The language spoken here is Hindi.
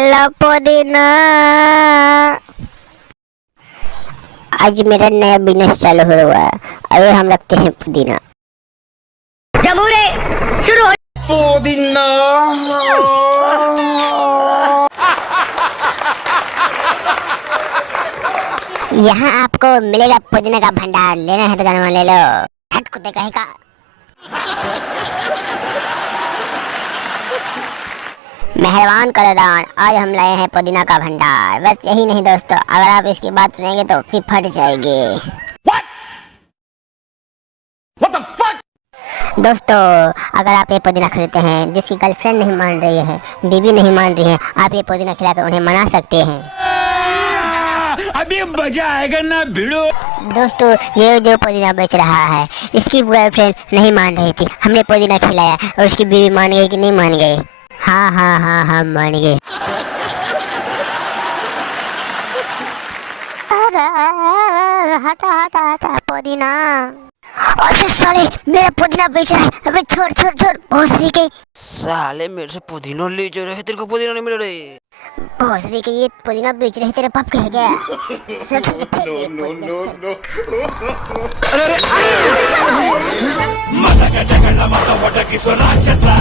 लो पुदीना। आज मेरा नया बिजनेस चालू हुआ है। अभी हम रखते हैं पुदीना। जमूरे शुरू हो। पुदीना। यहाँ आपको मिलेगा पुदीना का भंडार। लेना है तो जाना ले लो। हट कुत्ते कहीं का। मेहरबान कदरदान, आज हम लाए हैं पुदीना का भंडार। बस यही नहीं दोस्तों, अगर आप इसकी बात सुनेंगे तो फिर फट जाएगी। What the fuck? दोस्तों, अगर आप ये पुदीना खरीदते हैं, जिसकी गर्लफ्रेंड नहीं मान रही है, बीवी नहीं मान रही है, आप ये पुदीना खिलाकर उन्हें मना सकते हैं। अभी मजा आएगा ना भिड़ो। दोस्तों, ये जो पुदीना बेच रहा है, इसकी गर्लफ्रेंड नहीं मान रही थी। हमने पुदीना खिलाया और उसकी बीवी मान गई कि नहीं मान गई? हाँ हाँ हाँ हाँ, मान गए। हटा हटा हटा पुदीना। अबे साले, मेरा पुदीना बेच रहा है। अबे छोड़ छोड़ छोड़, भोसड़ी के। साले मेरे से पुदीना ले जा रहे, तेरे को पुदीना नहीं मिल रही। भोसड़ी के, ये पुदीना बेच रहे तेरे पाप कह गया। मजा का जगह मजा वटा की सो राक्षसा।